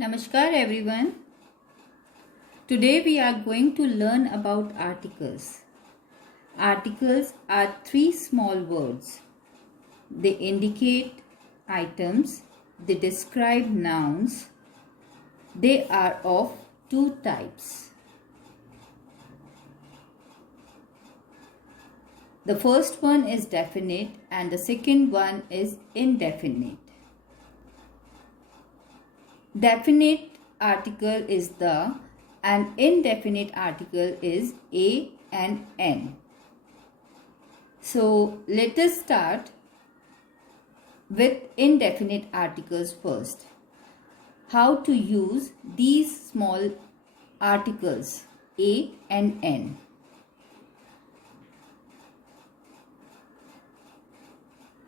Namaskar everyone. Today we are going to learn about articles. Articles are three small words. They indicate items, they describe nouns. They are of two types. The first one is definite and the second one is indefinite. Definite article is the and indefinite article is a and n. So let us start with indefinite articles first. How to use these small articles a and n.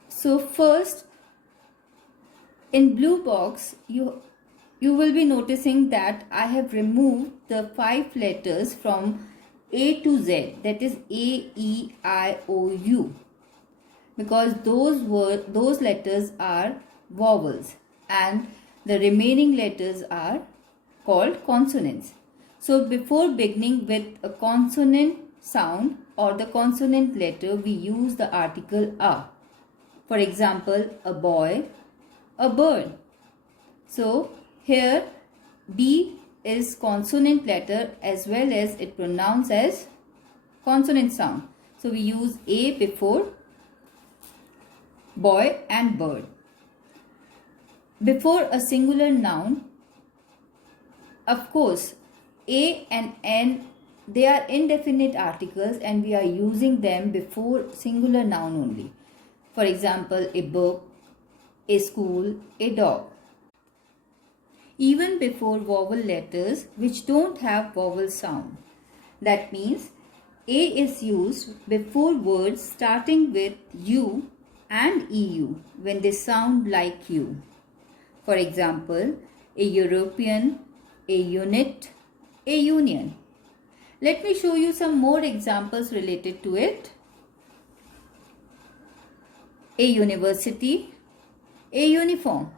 So first, in blue box you will be noticing that I have removed the 5 letters from A to Z, that is A, E, I, O, U, because those letters are vowels and the remaining letters are called consonants. So before beginning with a consonant sound or the consonant letter, we use the article a. For example, a boy, a bird. So here B is consonant letter as well as it pronounced as consonant sound. So we use A before boy and bird. Before a singular noun, of course, A and N, they are indefinite articles and we are using them before singular noun only. For example, a book, a school, a dog. Even before vowel letters which don't have vowel sound. That means A is used before words starting with U and EU when they sound like U. For example, a European, a unit, a union. Let me show you some more examples related to it. A university, a uniform.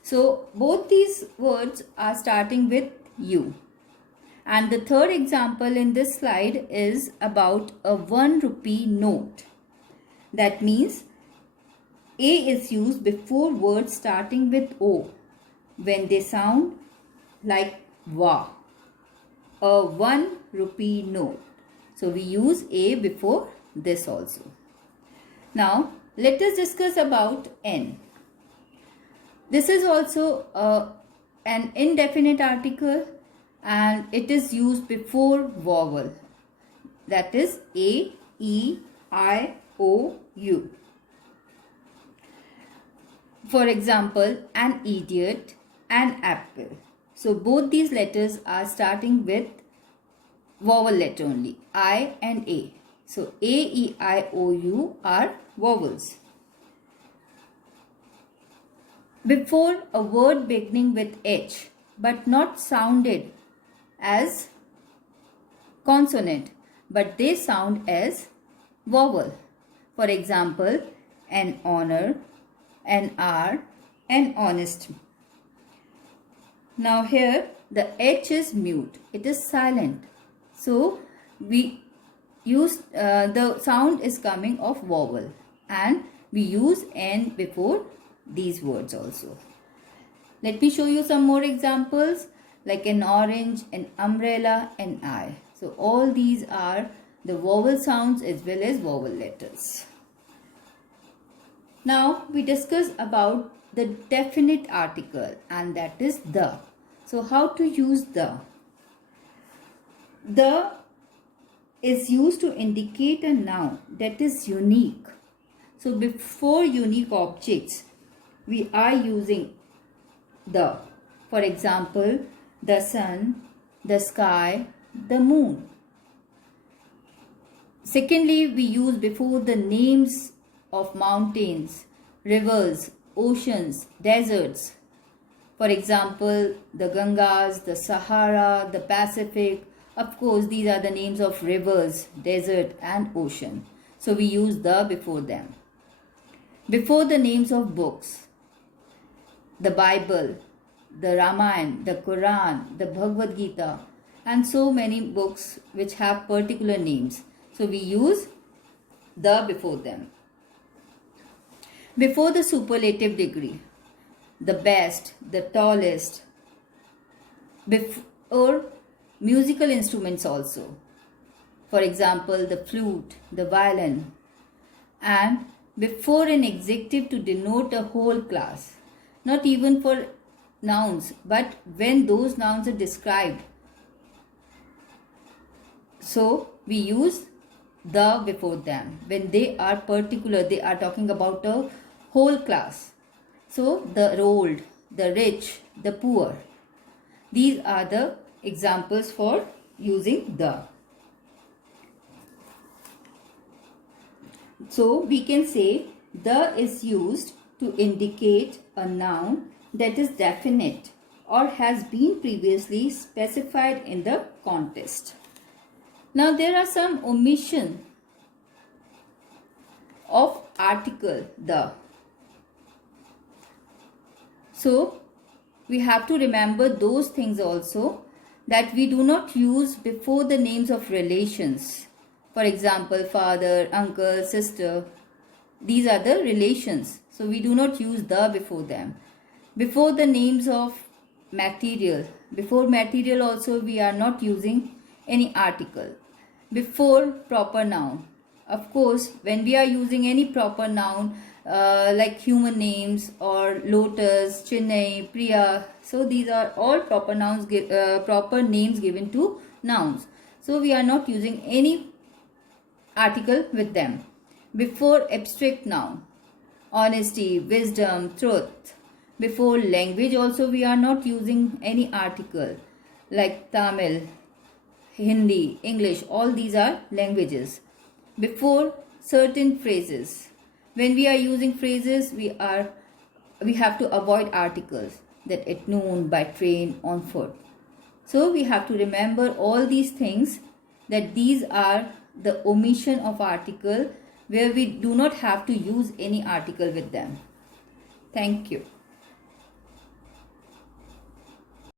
So both these words are starting with U. And the third example in this slide is about a 1 rupee note. That means A is used before words starting with O when they sound like wa. A 1 rupee note. So we use A before this also. Now let us discuss about N. This is also an indefinite article and it is used before vowel. That is A, E, I, O, U. For example, an idiot, an apple. So both these letters are starting with vowel letter only, I and A. So A, E, I, O, U are vowels. Before a word beginning with H but not sounded as consonant but they sound as vowel. For example, an honor, an hour, an honest. Now here the H is mute, it is silent. So we use the sound is coming of vowel and we use N before these words also. Let me show you some more examples like an orange, an umbrella, an eye. So all these are the vowel sounds as well as vowel letters. Now we discuss about the definite article and that is the. So how to use the? The is used to indicate a noun that is unique. So before unique objects, we are using the. For example, the sun, the sky, the moon. Secondly, we use before the names of mountains, rivers, oceans, deserts. For example, the Gangas, the Sahara, the Pacific. Of course, these are the names of rivers, desert and ocean. So we use the before them. Before the names of books, the Bible, the Ramayana, the Quran, the Bhagavad Gita, and so many books which have particular names. So we use the before them. Before the superlative degree, the best, the tallest, before musical instruments also. For example, the flute, the violin, and before an adjective to denote a whole class. Not even for nouns, but when those nouns are described. So we use the before them. When they are particular, they are talking about a whole class. So the old, the rich, the poor. These are the examples for using the. So we can say the is used to indicate a noun that is definite or has been previously specified in the context. Now there are some omission of article the. So we have to remember those things also, that we do not use before the names of relations. For example, father, uncle, sister. These are the relations. So we do not use the before them. Before the names of material. Before material also we are not using any article. Before proper noun. Of course, when we are using any proper noun like human names or Lotus, Chennai, Priya. So these are all proper nouns, proper names given to nouns. So we are not using any article with them. Before abstract noun, honesty, wisdom, truth. Before language also we are not using any article like Tamil, Hindi, English, all these are languages. Before certain phrases. When we are using phrases, we have to avoid articles, that at noon, by train, on foot. So we have to remember all these things, that these are the omission of article where we do not have to use any article with them. Thank you.